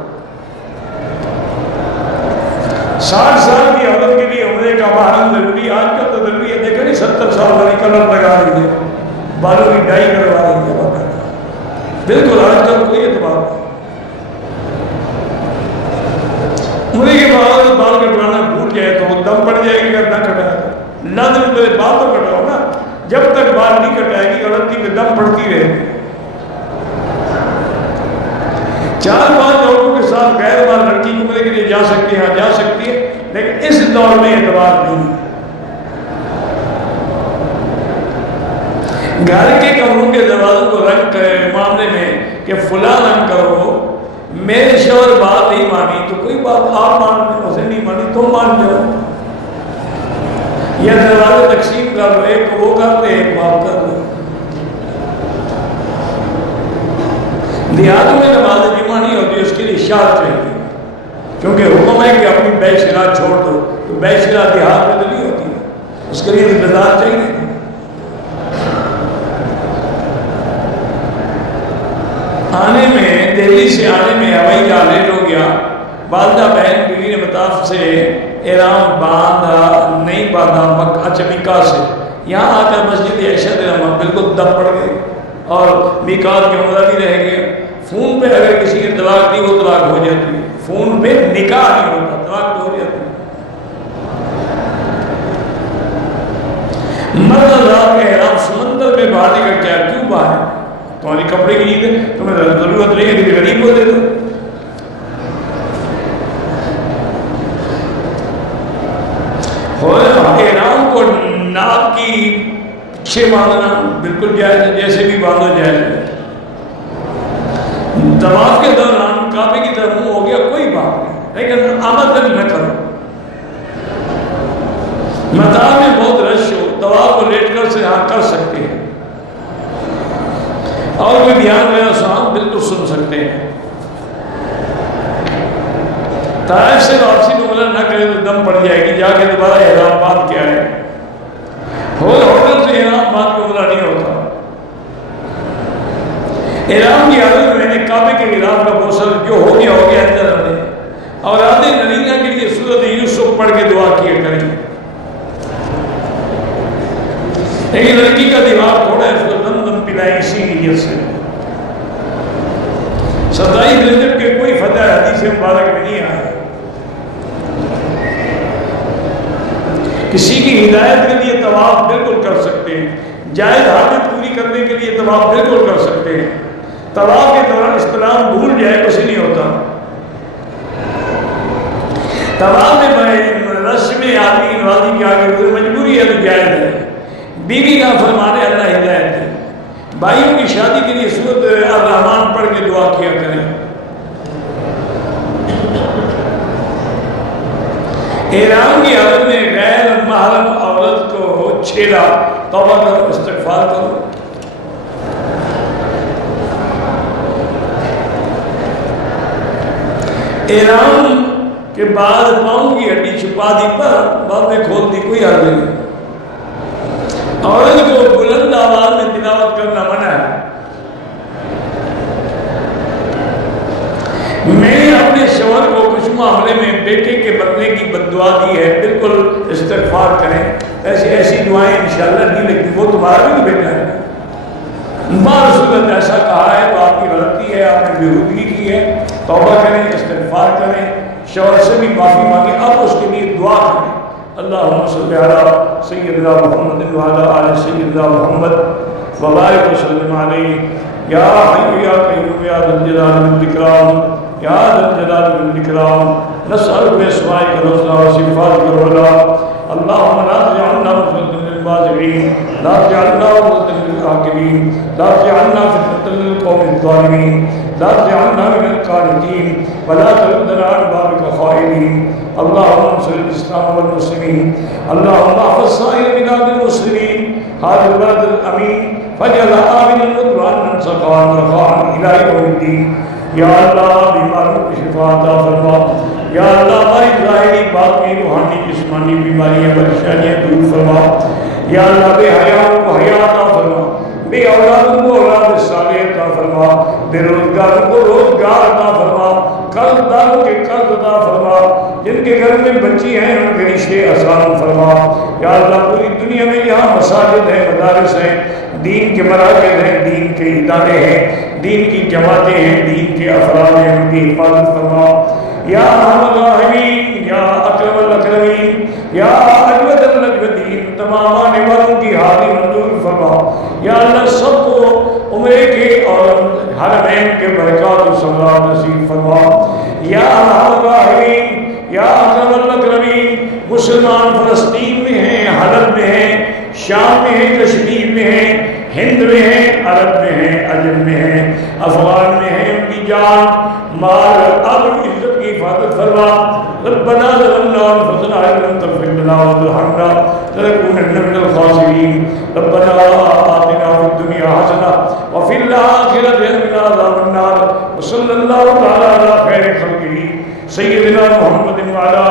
60 سال کی عورت کے لیے عمرے کا محرم ضروری، آج کل تو ضروری ہے، دیکھیں 70 سال والی کلر لگا رہی ہے، بالوں کی ڈائی کروا رہی ہے، بالکل آج کل کوئی اعتبار نہیں۔ عمرے کے بعد بال کٹوانا بھول جائے تو دم پڑ جائے گی، اگر نہ کٹائے لازم تو بال تو کٹاؤ نا، جب تک بال نہیں کٹائے گی عورت کی دم پڑتی رہے گی۔ 4-5 لوگوں کے ساتھ غیر مال لڑکی جا سکتی ہیں جا سکتی ہے، لیکن اس دور میں اعتبار نہیں ہے۔ گھر کے کمروں کے دروازوں کو رنگ کرے معاملے میں کہ فلاں رنگ کرو، میرے شوہر بات نہیں مانی تو کوئی بات آپ مان، اسے نہیں مانی تو مان جاؤ، یا دروازے تقسیم کر لو، ایک وہ کر لے ایک بات کر لو۔ دیہاتوں میں نماز جمعہ نہیں ہوتی، اس کے لیے شاد چاہیے، کیونکہ حکم ہے کہ اپنی بیت شرا چھوڑ دو، تو بیت شرا دیہات میں تو نہیں ہوتی، اس کے لیے انتظار چاہیے۔ آنے میں دہلی سے آنے میں ہوائی جہاز لیٹ ہو گیا، والدہ بہن بیوی نے مطاف سے احرام باندھا نہیں باندھا، مکہ میقات سے یہاں آ کر مسجد عائشہ بالکل دم پڑ گئے اور میقات کے عمرہ بھی رہ گیا۔ فون پہ اگر کسی کی طلاق دی وہ طلاق ہو جاتی ہے، فون پہ نکاح نہیں ہوتا، طلاق ہو جاتی ہے۔ مرد حضرات کا احرام سمندر میں بہانے کا کیا کیوں بہانے؟ تمہاری کپڑے کی عید ہے، تمہیں ضرورت نہیں ہے کہ غریب کو دے دو۔ احرام کو ناک کی پیچھے باندھنا بالکل جائز ہے، جیسے بھی باندھو جائز ہے۔ طواف کے دوران کعبے کی طرف منہ ہو گیا کوئی بات نہیں، لیکن آمدن نہ کرو۔ مطار میں بہت رش ہو، طواف کو لیٹ کر سے ہاں کر سکتے ہیں، اور کوئی بیان میرا سوال بالکل سن سکتے ہیں۔ طائف سے واپسی میں عمرہ نہ کرے تو دم پڑ جائے گی، جا کے دوبارہ احرام باندھ کے آئے۔ ہوٹل سے احرام باندھ کے عمرہ نہیں ہوتا۔ احرام کی حالت میں نے کعبے کے غلاف کا بوسل جو ہو گیا اندر آنے، اور آدھے نرینہ کے لیے سورۃ یوسف پڑھ کے دعا کیا کریں۔ لیکن لڑکی کا دماغ تھوڑا ہے، اس کو دم دم پلائیں اسی نیت سے۔ 27 رجب کے کوئی فتح حدیث مبارک میں نہیں آیا۔ کسی کی ہدایت کے لیے طواف بالکل کر سکتے ہیں، جائز حاجت پوری کرنے کے لیے طواف بالکل کر سکتے ہیں۔ طواف کے دوران استلام بھول جائے کچھ نہیں ہوتا۔ طواف میں رش میں آدمی نوازی کے آگے مجبوری ہے تو جائز ہے، بیوی کا فرمانے اللہ ہدایت ہے۔ بھائیوں کی شادی کے لیے سورۃ الرحمن پڑھ کے دعا کیا کریں۔ احرام کی حالت میں غیر محرم عورت کو چھیڑا، توبہ کرو، استغفار کرو۔ احرام کے بعد پاؤں کی ہڈی چھپا دی پر بعد میں کھول دی، کوئی حرج نہیں۔ عورت کو بلند آواز میں تلاوت کرنا منع ہے۔ میں اپنے شوہر کو کچھ معاملے میں بیٹے کے بدلے کی بددعا دی ہے، بالکل استغفار کریں، ایسی دعائیں انشاءاللہ نہیں لگتی، وہ تمہارا بھی بیٹا ہے۔ رسول نے ایسا کہا ہے تو آپ کی غلطی ہے، آپ نے بےہودگی کی ہے، توبہ کریں، استغفار کریں، شوہر سے بھی معافی مانگیں، اب اس کے لیے دعا کریں۔ اللہم صلی علی سیدنا محمد وعلی آل سیدنا محمد وبارک وسلم علیہ یا حی یا قیوم یا ذا الجلال والاکرام یا ذا الجلال والاکرام نسألک باسمائک الحسنی وصفاتک العلی اللہم لا تجعلنا فتنة للباسقین لا تجعلنا فتنة للعاقبین لا تجعلنا فتنة للقوم الظالمین لا تجعلنا من القانتین ولا تردنا عن بابک خائبین اللهم انصر الاسلام والمسلمين اللهم احفظ سائر بلاد المسلمين هذا البلد الامين فاجعل امنا مطمئنا سخاء رخاء الى يوم الدين یا اللہ بیماروں کو شفا عطا فرما، یا اللہ ہماری ظاہری باطنی روحانی جسمانی بیماریاں پریشانیاں دور فرما، یا اللہ بے حیاؤں کو حیا عطا فرما، بے اولادوں کو اولاد صالح عطا فرما، بے روزگاروں کو روزگار عطا فرما، قرض داروں کے قرض عطا فرما، جن کے گھر میں بچی ہیں ان کے رشتے آسان فرما، یا اللہ پوری دنیا میں جہاں مساجد ہیں، مدارس ہیں، دین کے مراکز ہیں، دین کے ادارے ہیں، دین کی جماعتیں ہیں، دین کے افراد ہیں، ان کی حفاظت فرما، یا ارحم الراحمین، یا اکرم الاکرمین، یا اجود الاجودین، تمام آنے والوں کی حاضری منظور فرما، یا اللہ سب کو عمرے کے اور حرمین کے برکات و ثمرات نصیب فرما، یا ارحم الراحمین، میں ہیں، کشمیر میں ہیں، ہند میں ہیں، عرب میں ہیں، عجم میں ہیں، افغان میں ہیں، ان کی جان مال اپنی عزت کی حفاظت فرما. ربنا ظلمنا انفسنا وان لم تغفر لنا وترحمنا لنكونن من الخاسرين. ربنا آتنا في الدنيا حسنة وفي الآخرة حسنة وقنا عذاب النار. وصلى الله تعالى على خير خلقه سيدنا محمد وعلى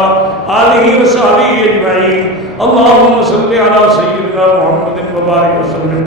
آله وصحبه أجمعين. اللهم صل على سيدنا محمد وبارك وسلم.